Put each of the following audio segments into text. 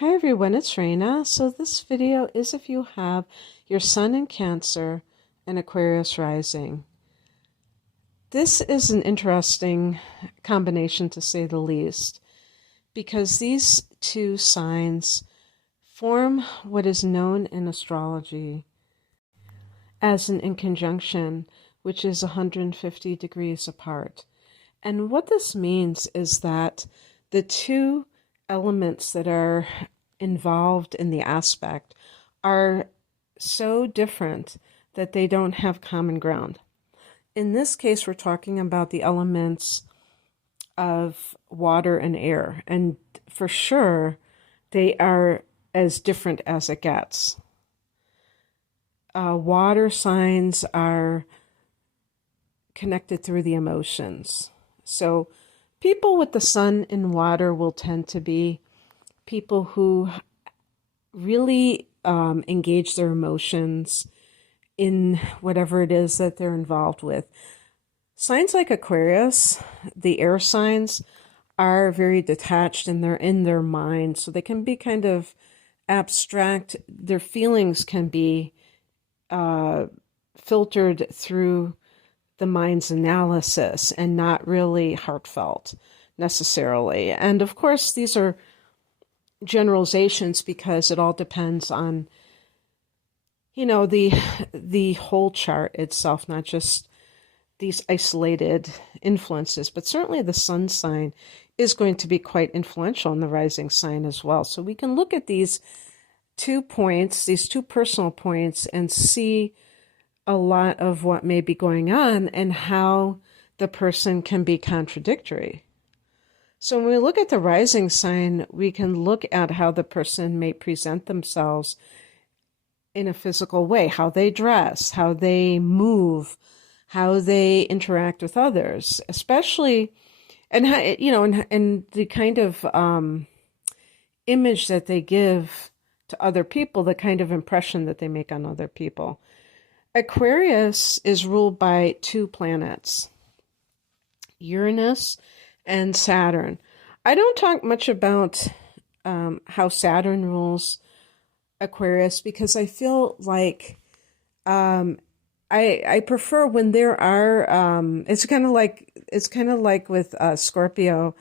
Hi everyone, it's Raina. So this video is if you have your Sun in Cancer and Aquarius rising. This is an interesting combination to say the least, because these two signs form what is known in astrology as an inconjunction, which is 150 degrees apart. And what this means is that the two elements that are involved in the aspect are so different that they don't have common ground. In this case, we're talking about the elements of water and air, and for sure, they are as different as it gets. Water signs are connected through the emotions. So people with the sun in water will tend to be people who really engage their emotions in whatever it is that they're involved with. Signs like Aquarius, the air signs, are very detached and they're in their mind, so they can be kind of abstract. Their feelings can be filtered through the mind's analysis and not really heartfelt necessarily. And of course, these are generalizations because it all depends on, the whole chart itself, not just these isolated influences, but certainly the sun sign is going to be quite influential in the rising sign as well. So we can look at these 2 points, these 2 personal points, and see a lot of what may be going on and how the person can be contradictory. So when we look at the rising sign, we can look at how the person may present themselves in a physical way, how they dress, how they move, how they interact with others, especially, and how, and the kind of image that they give to other people, the kind of impression that they make on other people. Aquarius is ruled by 2 planets, Uranus and Saturn. I don't talk much about how Saturn rules Aquarius because I feel like I prefer when there are it's kind of like with Scorpio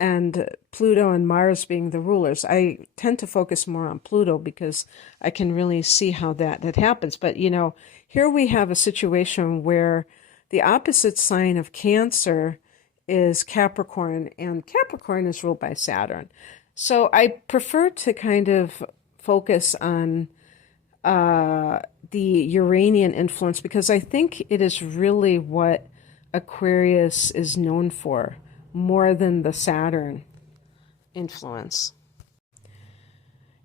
and Pluto and Mars being the rulers. I tend to focus more on Pluto because I can really see how that happens. But here we have a situation where the opposite sign of Cancer is Capricorn, and Capricorn is ruled by Saturn. So I prefer to kind of focus on the Uranian influence because I think it is really what Aquarius is known for, more than the Saturn influence.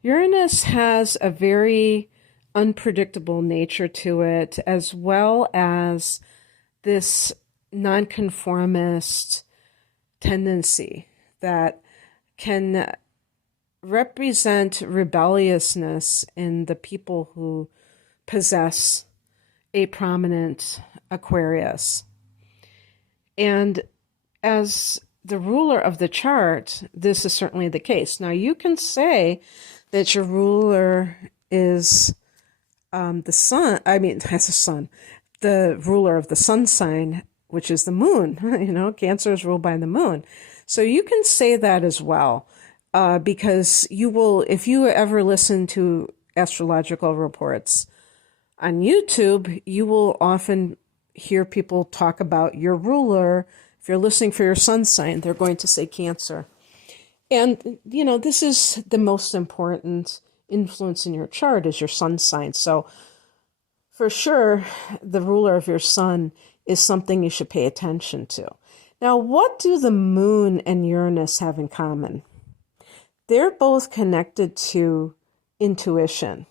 Uranus has a very unpredictable nature to it, as well as this nonconformist tendency that can represent rebelliousness in the people who possess a prominent Aquarius. And as the ruler of the chart, this is certainly the case. Now, you can say that your ruler is the sun, as a sun, the ruler of the sun sign, which is the moon. Cancer is ruled by the moon. So you can say that as well, because you will, if you ever listen to astrological reports on YouTube, you will often hear people talk about your ruler. If you're listening for your sun sign, they're going to say Cancer. And, this is the most important influence in your chart is your sun sign. So for sure, the ruler of your sun is something you should pay attention to. Now, what do the moon and Uranus have in common? They're both connected to intuition.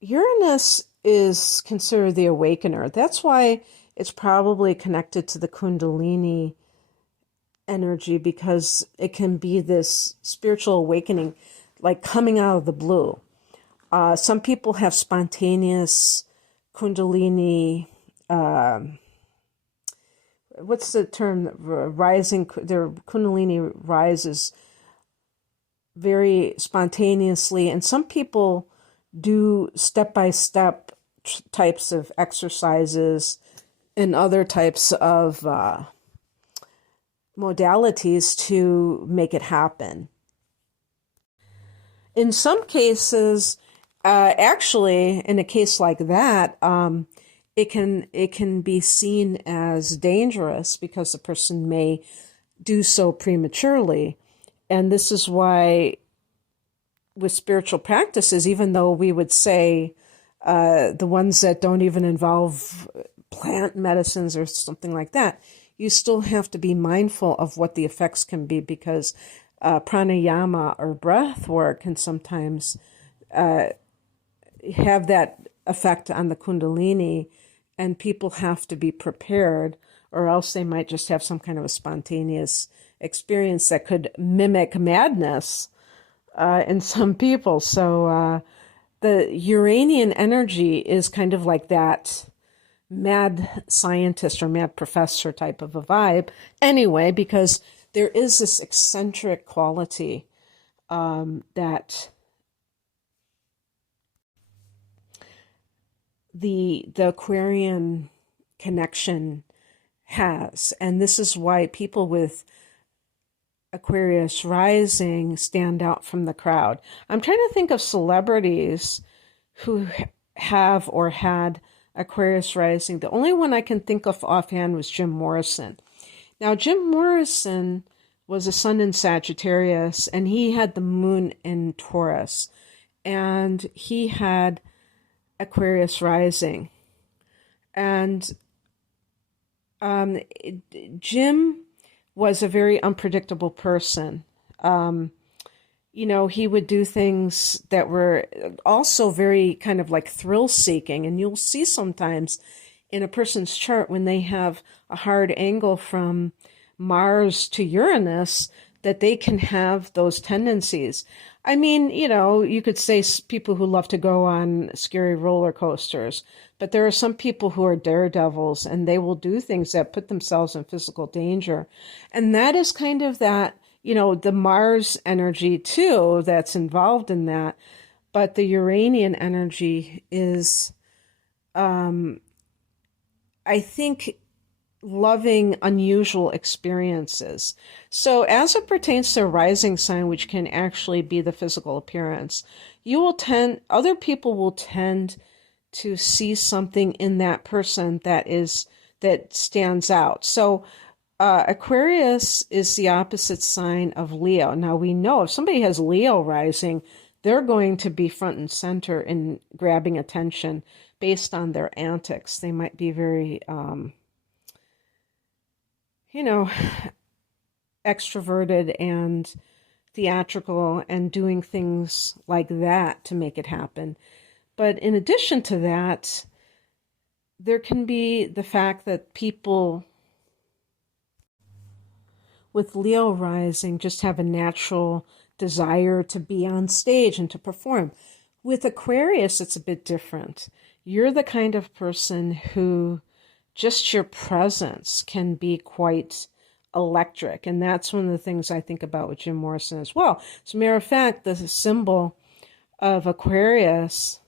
Uranus is considered the awakener. That's why it's probably connected to the Kundalini energy, because it can be this spiritual awakening, like coming out of the blue. Some people have spontaneous Kundalini what's the term? Rising, their Kundalini rises very spontaneously, and some people do step-by-step types of exercises and other types of modalities to make it happen. In some cases, actually, in a case like that, it can be seen as dangerous because the person may do so prematurely. And this is why with spiritual practices, even though we would say the ones that don't even involve plant medicines or something like that, you still have to be mindful of what the effects can be, because pranayama or breath work can sometimes have that effect on the Kundalini, and people have to be prepared, or else they might just have some kind of a spontaneous experience that could mimic madness in some people. So the Uranian energy is kind of like that mad scientist or mad professor type of a vibe anyway, because there is this eccentric quality that the Aquarian connection has. And this is why people with Aquarius rising stand out from the crowd. I'm trying to think of celebrities who have or had Aquarius rising. The only one I can think of offhand was Jim Morrison. Now, Jim Morrison was a sun in Sagittarius, and he had the moon in Taurus, and he had Aquarius rising. And Jim was a very unpredictable person. He would do things that were also very kind of like thrill-seeking. And you'll see sometimes in a person's chart when they have a hard angle from Mars to Uranus that they can have those tendencies. I mean, you could say people who love to go on scary roller coasters, but there are some people who are daredevils and they will do things that put themselves in physical danger. And that is kind of that, the Mars energy too that's involved in that. But the Uranian energy is, I think, loving unusual experiences. So as it pertains to a rising sign, which can actually be the physical appearance, other people will tend to see something in that person that stands out. So Aquarius is the opposite sign of Leo. Now we know if somebody has Leo rising, they're going to be front and center in grabbing attention based on their antics. They might be very extroverted and theatrical and doing things like that to make it happen. But in addition to that, there can be the fact that people with Leo rising just have a natural desire to be on stage and to perform. With Aquarius, it's a bit different. You're the kind of person who just your presence can be quite electric. And that's one of the things I think about with Jim Morrison as well. As a matter of fact, the symbol of Aquarius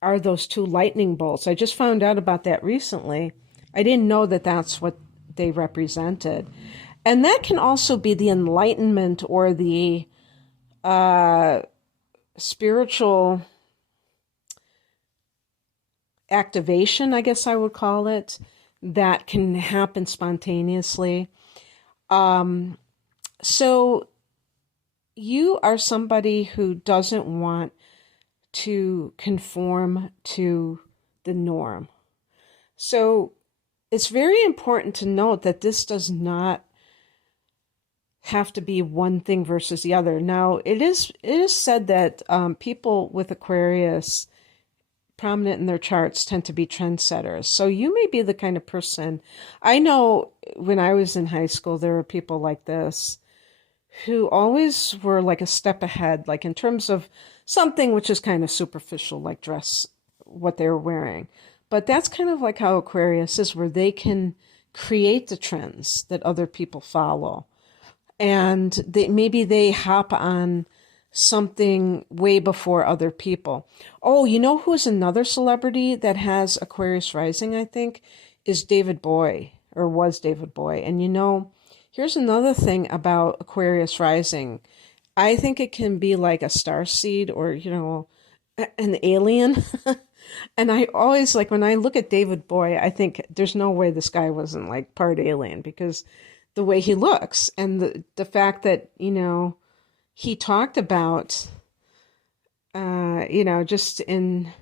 are those two lightning bolts. I just found out about that recently. I didn't know that that's what they represented. And that can also be the enlightenment or the spiritual activation, I guess I would call it, that can happen spontaneously. So you are somebody who doesn't want to conform to the norm. So it's very important to note that this does not have to be one thing versus the other. Now, it is said that people with Aquarius prominent in their charts tend to be trendsetters. So you may be the kind of person, I know when I was in high school, there were people like this who always were like a step ahead, like in terms of something which is kind of superficial, like dress, what they were wearing. But that's kind of like how Aquarius is, where they can create the trends that other people follow. And maybe they hop on something way before other people. Oh, you know who's another celebrity that has Aquarius rising, I think, is David Bowie, or was David Bowie. And here's another thing about Aquarius rising. I think it can be like a star seed or, an alien. And I always, like, when I look at David Bowie, I think there's no way this guy wasn't like part alien, because the way he looks and the fact that, he talked about, just in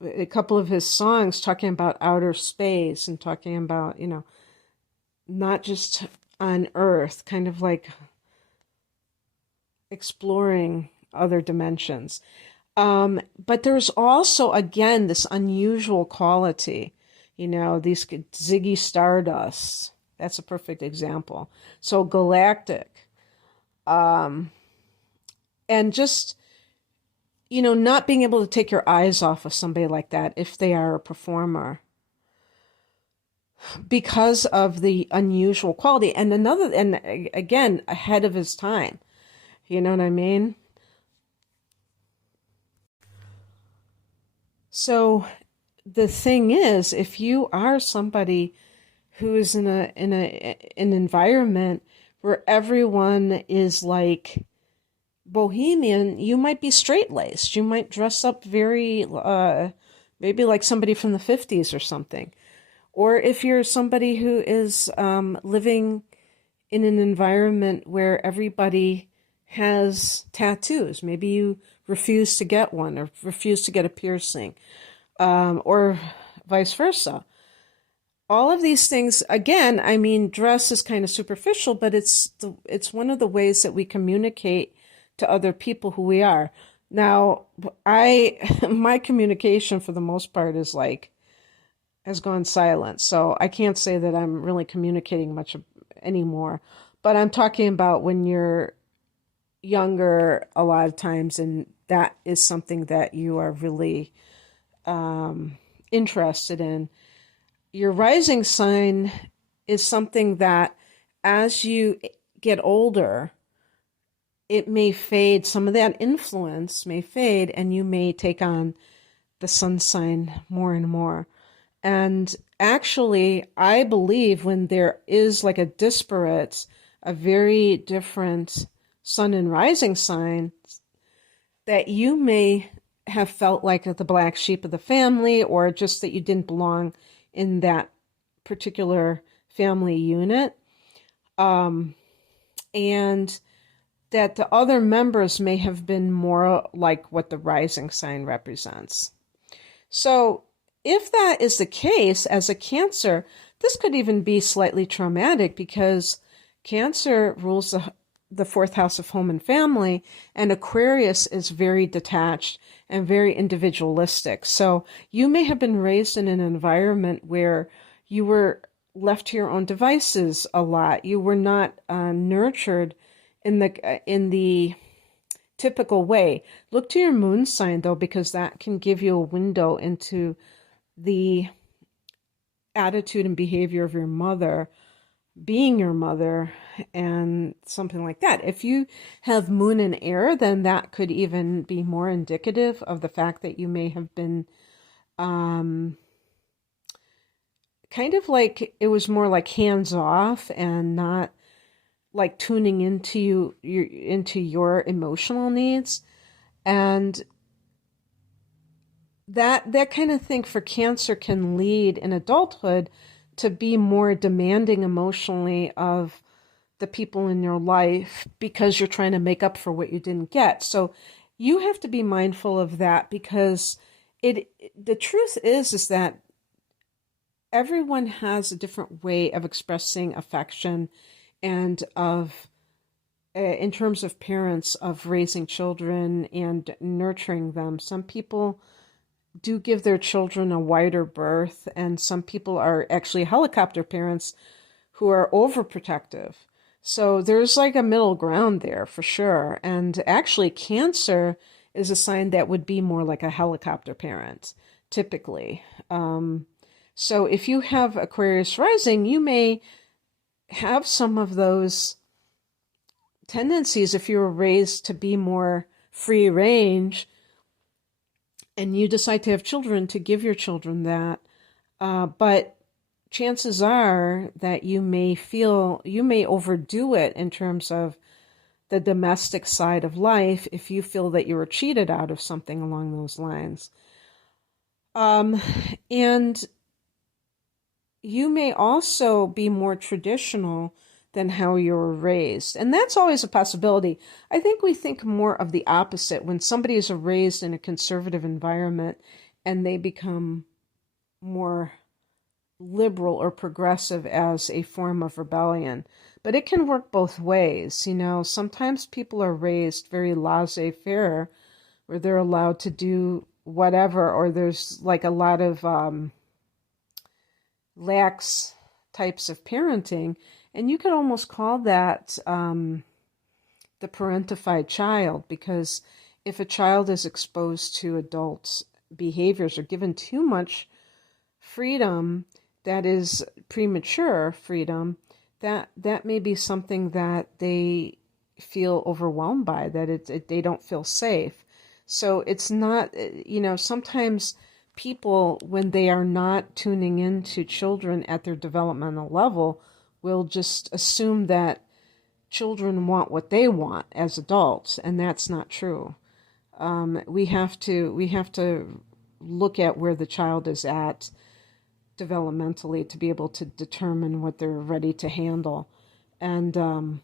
a couple of his songs, talking about outer space and talking about, not just on Earth, kind of like exploring other dimensions. But there's also, again, this unusual quality, these Ziggy Stardust. That's a perfect example. So galactic. And just, not being able to take your eyes off of somebody like that if they are a performer, because of the unusual quality. And again, ahead of his time. You know what I mean? So the thing is, if you are somebody who is in an environment where everyone is like bohemian, you might be straight-laced. You might dress up very, maybe like somebody from the 50s or something. Or if you're somebody who is living in an environment where everybody has tattoos, maybe you refuse to get one or refuse to get a piercing, or vice versa. All of these things, again, I mean, dress is kind of superficial, but it's one of the ways that we communicate to other people who we are. Now, my communication for the most part has gone silent, so I can't say that I'm really communicating much anymore. But I'm talking about when you're younger a lot of times, and that is something that you are really interested in. Your rising sign is something that as you get older, it may fade. Some of that influence may fade, and you may take on the sun sign more and more. And actually, I believe when there is like a very different sun and rising sign, that you may have felt like the black sheep of the family, or just that you didn't belong in that particular family unit. And that the other members may have been more like what the rising sign represents. So if that is the case, as a Cancer, this could even be slightly traumatic, because Cancer rules the fourth house of home and family, and Aquarius is very detached and very individualistic. So you may have been raised in an environment where you were left to your own devices a lot. You were not nurtured in the typical way. Look to your moon sign, though, because that can give you a window into the attitude and behavior of your mother, being your mother, and something like that. If you have moon in air, then that could even be more indicative of the fact that you may have been kind of like, it was more like hands off and not like tuning into your emotional needs. And that kind of thing for Cancer can lead in adulthood to be more demanding emotionally of the people in your life, because you're trying to make up for what you didn't get. So you have to be mindful of that, because the truth is that everyone has a different way of expressing affection and of, in terms of parents, of raising children and nurturing them. Some people do give their children a wider berth, and some people are actually helicopter parents who are overprotective. So there's like a middle ground there for sure. And actually, Cancer is a sign that would be more like a helicopter parent, typically. So if you have Aquarius rising, you may have some of those tendencies if you were raised to be more free range and you decide to have children, to give your children that. But chances are that you may overdo it in terms of the domestic side of life if you feel that you were cheated out of something along those lines. And you may also be more traditional than how you were raised. And that's always a possibility. I think we think more of the opposite when somebody is raised in a conservative environment and they become more liberal or progressive as a form of rebellion. But it can work both ways. You know, sometimes people are raised very laissez-faire, where they're allowed to do whatever, or there's like a lot of lax types of parenting, and you could almost call that the parentified child, because if a child is exposed to adult behaviors or given too much freedom that is premature freedom, that may be something that they feel overwhelmed by, that they don't feel safe. So it's not, you know, sometimes people, when they are not tuning into children at their developmental level, will just assume that children want what they want as adults, and that's not true. We have to look at where the child is at developmentally to be able to determine what they're ready to handle. And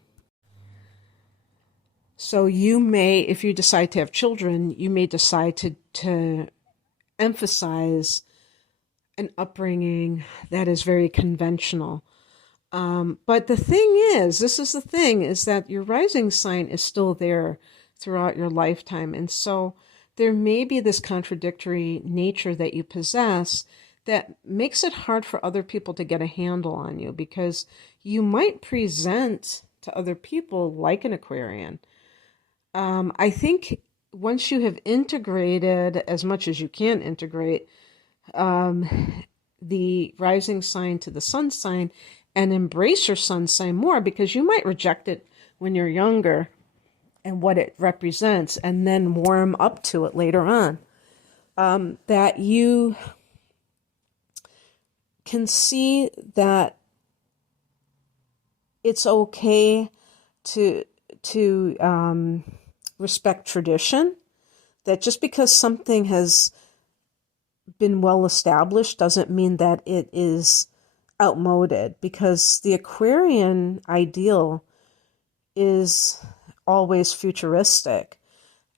so you may, if you decide to have children, you may decide to emphasize an upbringing that is very conventional. But the thing is, this is the thing, is that your rising sign is still there throughout your lifetime. And so there may be this contradictory nature that you possess that makes it hard for other people to get a handle on you, because you might present to other people like an Aquarian. I think once you have integrated as much as you can integrate the rising sign to the sun sign and embrace your sun sign more, because you might reject it when you're younger and what it represents, and then warm up to it later on, that you can see that it's okay to respect tradition, that just because something has been well established doesn't mean that it is outmoded, because the Aquarian ideal is always futuristic.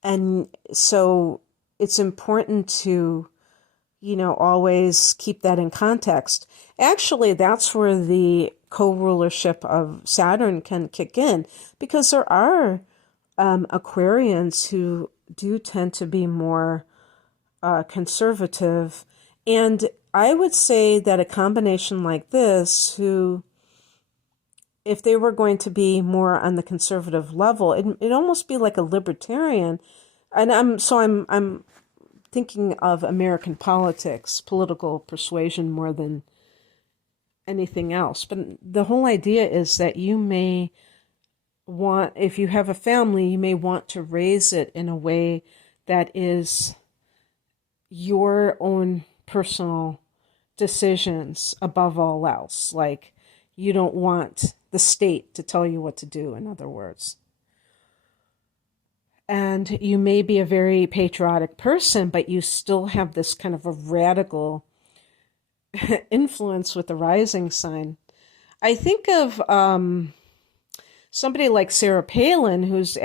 And so it's important to, you know, always keep that in context. Actually, that's where the co-rulership of Saturn can kick in, because there are Aquarians who do tend to be more conservative. And I would say that a combination like this, who, if they were going to be more on the conservative level, it'd almost be like a libertarian. And I'm thinking of American politics, political persuasion more than anything else. But the whole idea is that you may want, if you have a family, you may want to raise it in a way that is your own personal decisions above all else. Like, you don't want the state to tell you what to do, in other words. And you may be a very patriotic person, but you still have this kind of a radical influence with the rising sign. I think of somebody like Sarah Palin, who's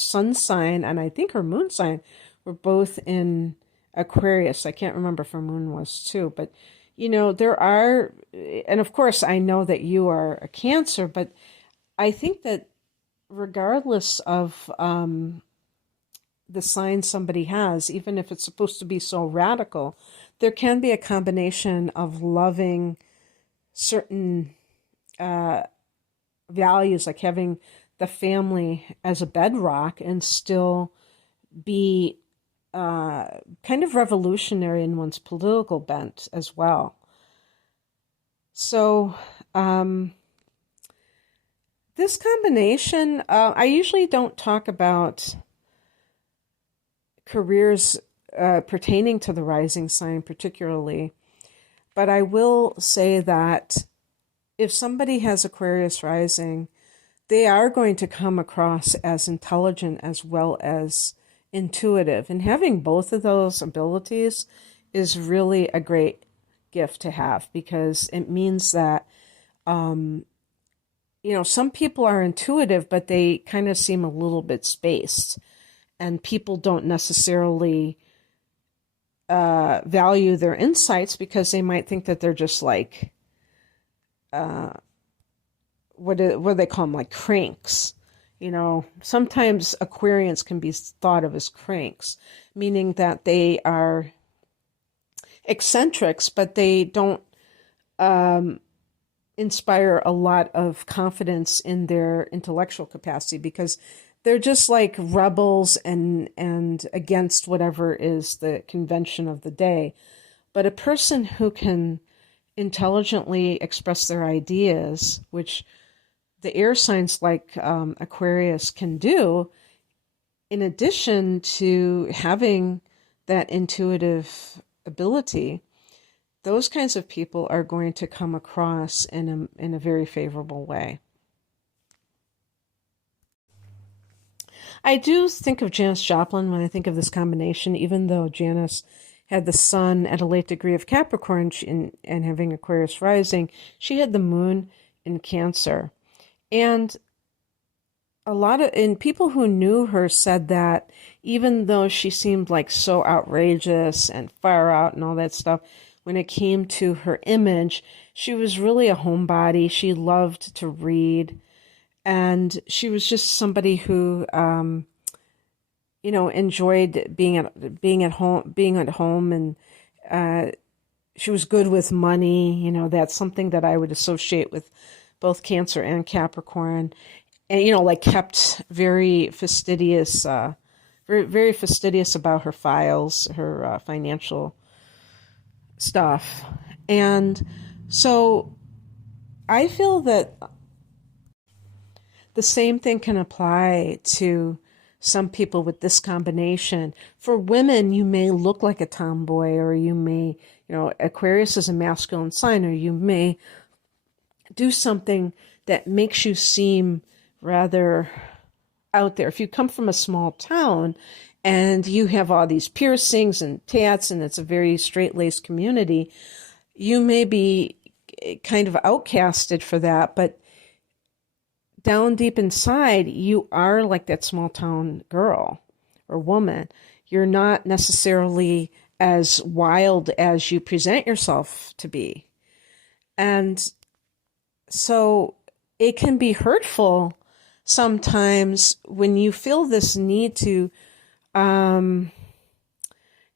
sun sign and I think her moon sign were both in Aquarius. I can't remember if her moon was too, but you know, there are, and of course I know that you are a Cancer, but I think that regardless of the sign somebody has, even if it's supposed to be so radical, there can be a combination of loving certain values, like having the family as a bedrock, and still be kind of revolutionary in one's political bent as well. So, um, this combination, I usually don't talk about careers pertaining to the rising sign particularly, but I will say that if somebody has Aquarius rising, they are going to come across as intelligent as well as intuitive. And having both of those abilities is really a great gift to have because it means that, some people are intuitive, but they kind of seem a little bit spaced. And people don't necessarily value their insights because they might think that they're just like, what do they call them? Like cranks. Sometimes Aquarians can be thought of as cranks, meaning that they are eccentrics, but they don't inspire a lot of confidence in their intellectual capacity because they're just like rebels and against whatever is the convention of the day. But a person who can intelligently express their ideas, which the air signs like Aquarius can do, in addition to having that intuitive ability, those kinds of people are going to come across in a very favorable way. I do think of Janis Joplin when I think of this combination, even though Janis had the sun at a late degree of Capricorn and having Aquarius rising, she had the moon in Cancer. And people who knew her said that even though she seemed like so outrageous and far out and all that stuff, when it came to her image, she was really a homebody. She loved to read. And she was just somebody who, enjoyed being at home, and she was good with money. That's something that I would associate with both Cancer and Capricorn, and like kept very fastidious, very very fastidious about her files, her financial stuff, and so I feel that the same thing can apply to some people with this combination. For women, you may look like a tomboy, or you may, Aquarius is a masculine sign, or you may do something that makes you seem rather out there. If you come from a small town and you have all these piercings and tats, and it's a very straight-laced community, you may be kind of outcasted for that, but down deep inside, you are like that small town girl or woman. You're not necessarily as wild as you present yourself to be. And so it can be hurtful sometimes when you feel this need to kind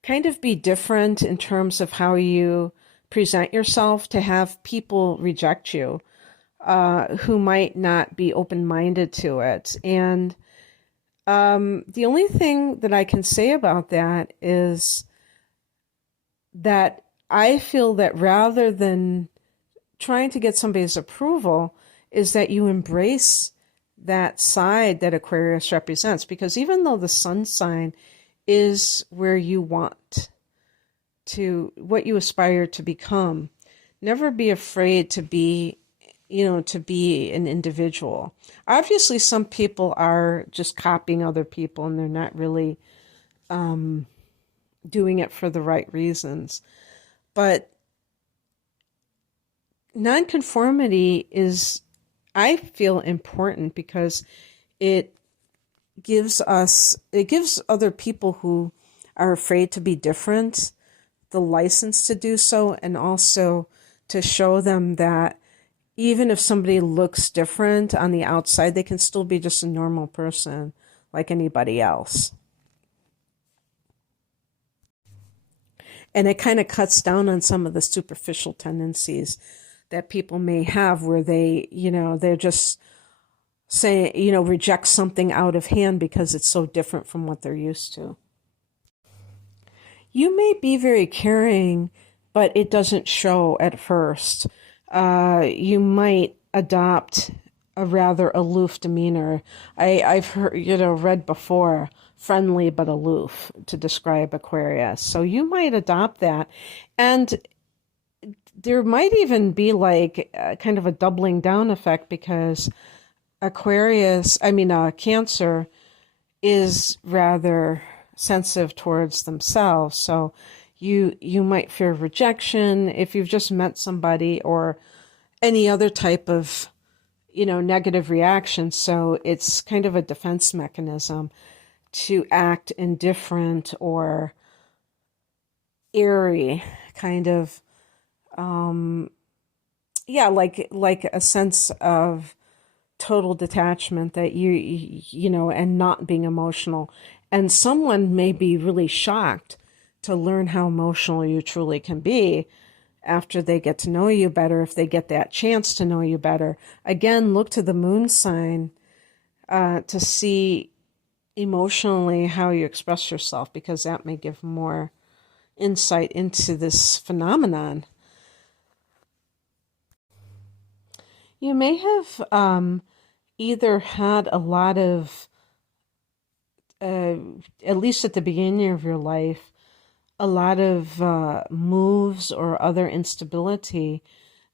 of be different in terms of how you present yourself, to have people reject you. Who might not be open-minded to it. And the only thing that I can say about that is that I feel that rather than trying to get somebody's approval, is that you embrace that side that Aquarius represents. Because even though the sun sign is where you want what you aspire to become, never be afraid to be an individual. Obviously, some people are just copying other people and they're not really doing it for the right reasons. But non-conformity is, I feel, important because it gives other people who are afraid to be different the license to do so, and also to show them that even if somebody looks different on the outside, they can still be just a normal person like anybody else. And it kind of cuts down on some of the superficial tendencies that people may have, where they're just saying, reject something out of hand because it's so different from what they're used to. You may be very caring, but it doesn't show at first. you might adopt a rather aloof demeanor. I've heard, read before, friendly but aloof to describe Aquarius. So you might adopt that. And there might even be like kind of a doubling down effect because Cancer is rather sensitive towards themselves. So you might fear rejection if you've just met somebody or any other type of, negative reaction. So it's kind of a defense mechanism to act indifferent or airy, kind of, like a sense of total detachment that and not being emotional. And someone may be really shocked to learn how emotional you truly can be after they get to know you better, if they get that chance to know you better. Again, look to the moon sign to see emotionally how you express yourself, because that may give more insight into this phenomenon. You may have either had a lot of, at least at the beginning of your life, a lot of moves or other instability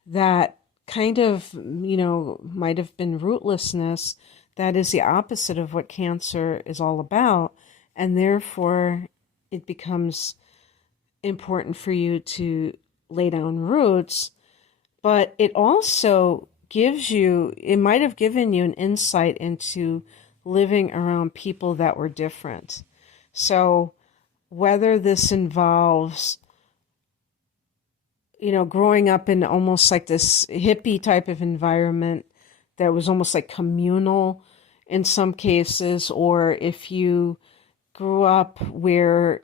that kind of, might have been rootlessness. That is the opposite of what Cancer is all about. And therefore, it becomes important for you to lay down roots. But it also it might have given you an insight into living around people that were different. So whether this involves, growing up in almost like this hippie type of environment that was almost like communal in some cases, or if you grew up where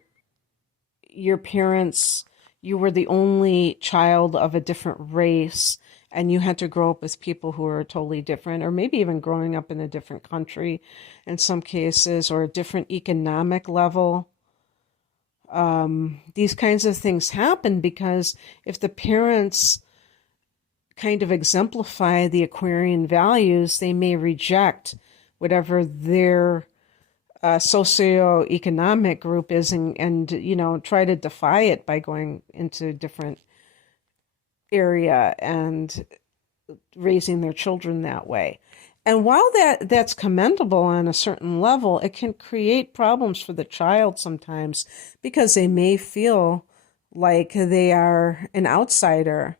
your parents, you were the only child of a different race and you had to grow up with people who are totally different, or maybe even growing up in a different country in some cases, or a different economic level. These kinds of things happen because if the parents kind of exemplify the Aquarian values, they may reject whatever their socioeconomic group is and try to defy it by going into a different area and raising their children that way. And while that's commendable on a certain level, it can create problems for the child sometimes because they may feel like they are an outsider.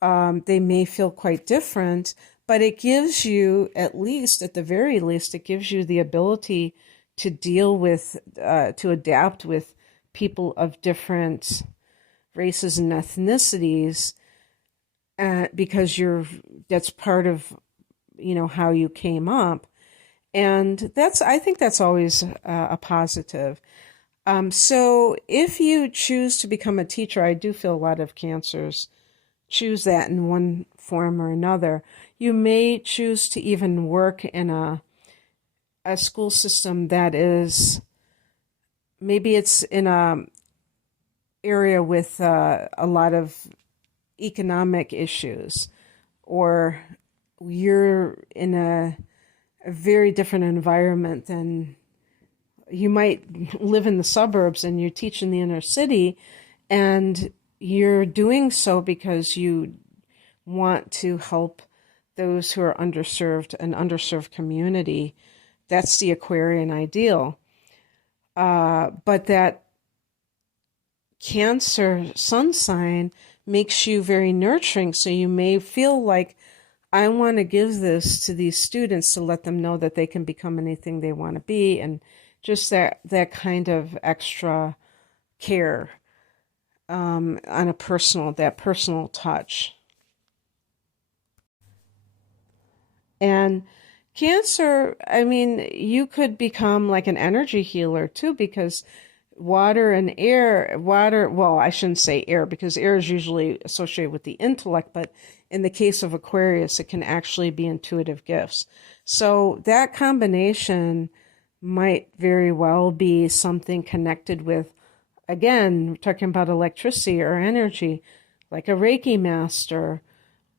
They may feel quite different, but it gives you, at the very least, it gives you the ability to deal with, to adapt with people of different races and ethnicities, because that's part of, how you came up. And I think that's always a positive. So if you choose to become a teacher, I do feel a lot of Cancers choose that in one form or another. You may choose to even work in a school system that is, maybe it's in a area with a lot of economic issues, or you're in a very different environment than you might live in the suburbs and you teach in the inner city, and you're doing so because you want to help those who are underserved, an underserved community. That's the Aquarian ideal. But that Cancer sun sign makes you very nurturing. So you may feel like, I want to give this to these students to let them know that they can become anything they want to be, and just that kind of extra care on a personal touch. And Cancer, you could become like an energy healer too, because well, I shouldn't say air, because air is usually associated with the intellect, but in the case of Aquarius, it can actually be intuitive gifts. So that combination might very well be something connected with, again, we're talking about electricity or energy, like a Reiki master,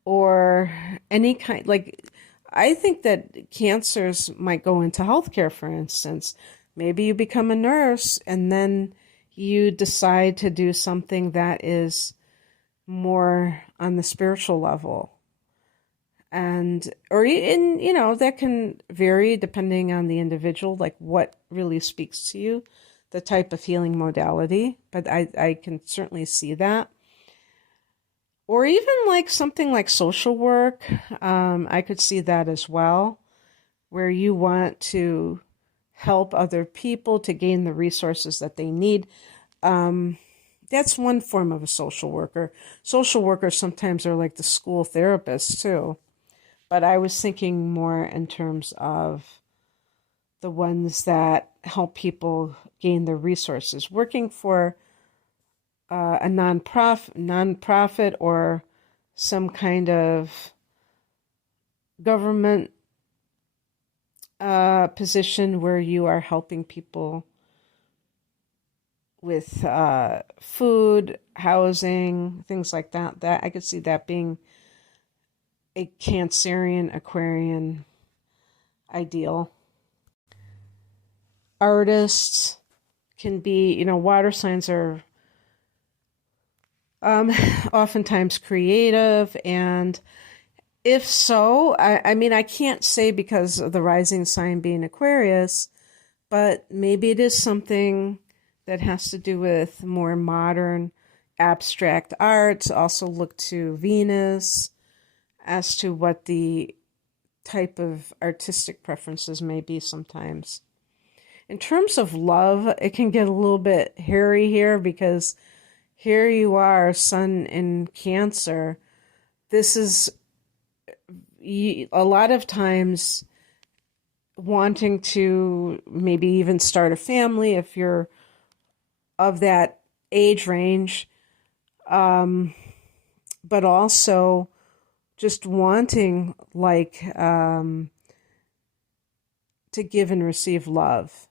or any kind, like, I think that cancers might go into healthcare, for instance. Maybe you become a nurse and then you decide to do something that is more on the spiritual level. And, or in, that can vary depending on the individual, like what really speaks to you, the type of healing modality. But I can certainly see that. Or even like something like social work, I could see that as well, where you want to help other people to gain the resources that they need. That's one form of a social worker. Social workers sometimes are like the school therapists too. But I was thinking more in terms of the ones that help people gain the resources. Working for a nonprofit or some kind of government position where you are helping people with food, housing, things like that. That I could see that being a Cancerian Aquarian ideal. Artists can be, water signs are oftentimes creative, and if so, I mean, I can't say because of the rising sign being Aquarius, but maybe it is something that has to do with more modern abstract art. Also look to Venus as to what the type of artistic preferences may be sometimes. In terms of love, it can get a little bit hairy here because here you are, Sun in Cancer. This is a lot of times wanting to maybe even start a family if you're of that age range, but also just wanting to give and receive love.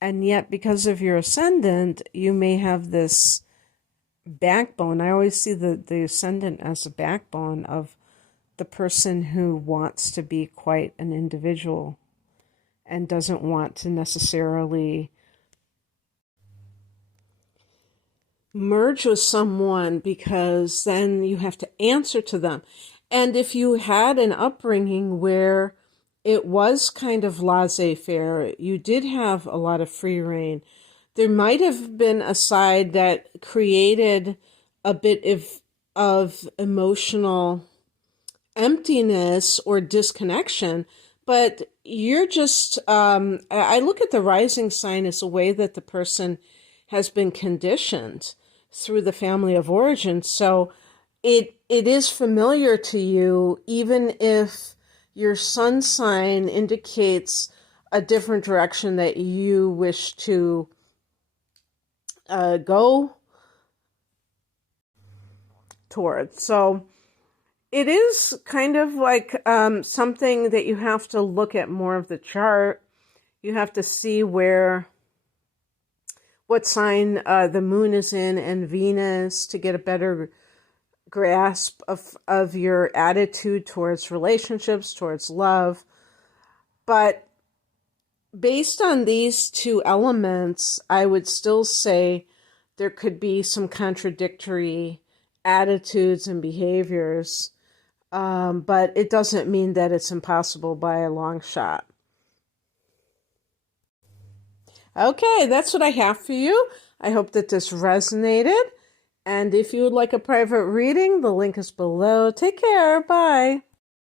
And yet, because of your ascendant, you may have this backbone. I always see the ascendant as a backbone of the person who wants to be quite an individual and doesn't want to necessarily merge with someone because then you have to answer to them. And if you had an upbringing where it was kind of laissez-faire, you did have a lot of free reign, there might have been a side that created a bit of emotional emptiness or disconnection, but you're just, I look at the rising sign as a way that the person has been conditioned through the family of origin. So it is familiar to you, even if your sun sign indicates a different direction that you wish to go towards. So it is kind of like something that you have to look at more of the chart. You have to see what sign the moon is in and Venus to get a better grasp of your attitude towards relationships, towards love. But based on these two elements, I would still say there could be some contradictory attitudes and behaviors, but it doesn't mean that it's impossible by a long shot. Okay, that's what I have for you. I hope that this resonated. And if you would like a private reading, the link is below. Take care. Bye.